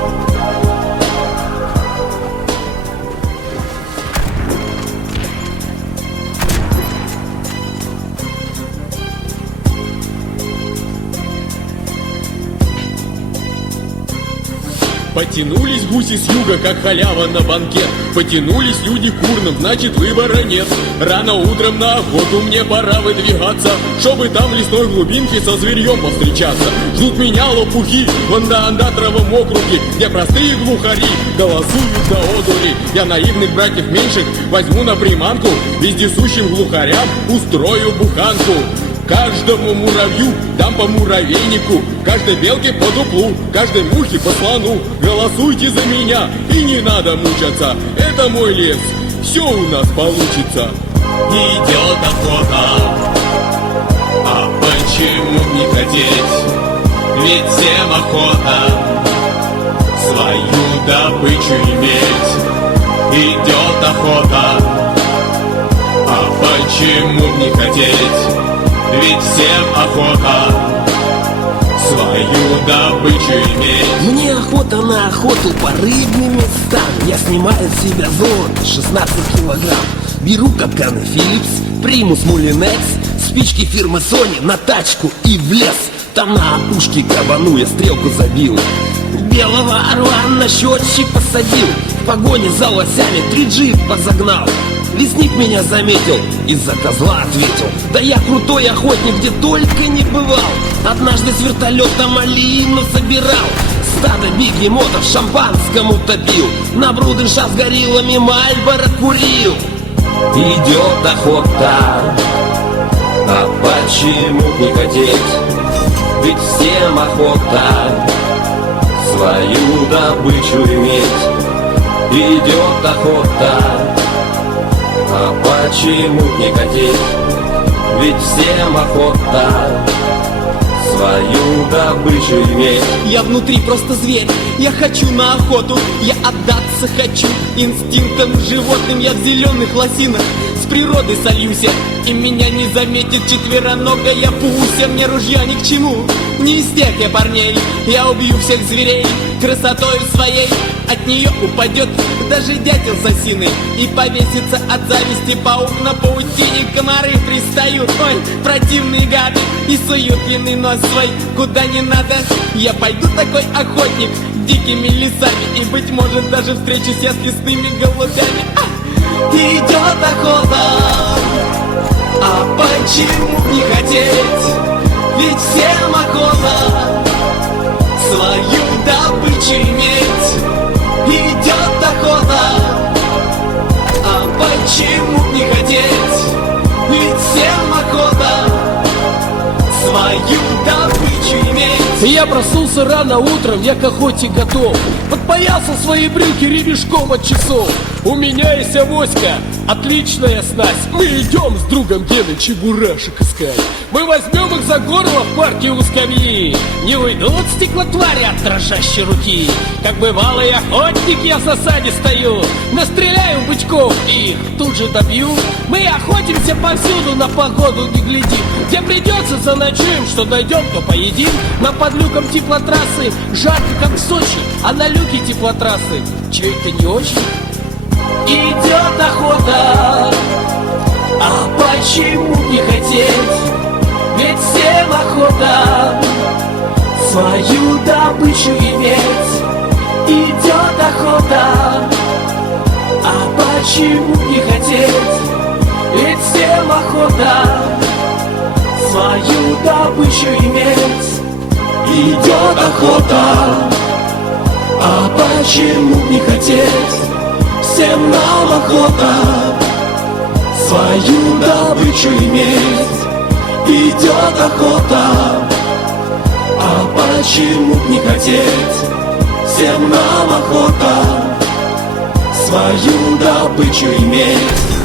Oh, Потянулись гуси с юга, как халява на банкет. Потянулись люди к урнам, значит выбора нет. Рано утром на охоту мне пора выдвигаться Чтобы там в лесной глубинке со зверьем повстречаться. Ждут меня лопухи в андатровом округе Где простые глухари голосуют до одури. Я наивных братьев меньших возьму на приманку Вездесущим глухарям устрою буханку Каждому муравью дам по муравейнику Каждой белке по дуплу, каждой мухе по слону Голосуйте за меня и не надо мучаться Это мой лес, все у нас получится Идет охота А почему не хотеть? Ведь всем охота Свою добычу иметь Идет охота А почему не хотеть? Ведь всем охота Свою добычу иметь. Мне охота на охоту по рыбным местам. Я снимаю с себя золото 16 килограмм. Беру капканы Philips, примус Мулинекс Спички фирмы Sony на тачку и в лес. Там на опушке кабану я стрелку забил. Белого орла на счетчик посадил. В погоне за лосями три джипа загнал Лесник меня заметил, из-за козла ответил. Да я крутой охотник, где только не бывал. Однажды с вертолета малину собирал. Стадо бегемотов шампанскому топил. На брудерша с гориллами Мальборо курил. Идет охота, а почему не хотеть? Ведь всем охота свою добычу иметь. Идет охота, а почему не хотеть? Ведь всем охота свою добычу иметь. Я внутри просто зверь, я хочу на охоту Я отдаться хочу. Инстинктам животным Я в зеленых лосинах с природой сольюся И меня не заметит четвероногая пуся. Мне ружья ни к чему, не из тех я парней. Я убью всех зверей красотою своей. От нее упадет даже дятел с осиной. И повесится от зависти паук на паутине Комары пристают, ой, противные гады. И суют длинный нос свой куда не надо. Я пойду такой охотник дикими лесами. И, быть может, даже встречусь я с лесными голубями. А! Идет охота, а почему не хотеть? Ведь всем охота свою добычу иметь Идет охота, а почему не хотеть? Ведь всем охота свою добычу иметь Я проснулся рано утром, я к охоте готов Подпоясал свои брюки ремешком от часов У меня есть авоська, отличная снасть. Мы идем с другом Геной чебурашек искать Мы возьмем их за горло в парке у скамьи. Не уйдут стеклотвари от дрожащей руки. Как бывалый охотник я в засаде стою. Настреляю бычков и их тут же добью. Мы охотимся повсюду, на погоду не глядим. Где придется заночуем, что найдем, то поедим. На под люком теплотрассы жарко, как в Сочи А на люке теплотрассы чей-то не очень Идет охота, а почему не хотеть? Ведь всем охота. Свою добычу иметь. Идет охота, а почему не хотеть? Ведь всем охота. Свою добычу иметь. Идет охота, а почему не хотеть? Всем нам охота. Свою добычу иметь Идет охота, а почему не хотеть? Всем нам охота. Свою добычу иметь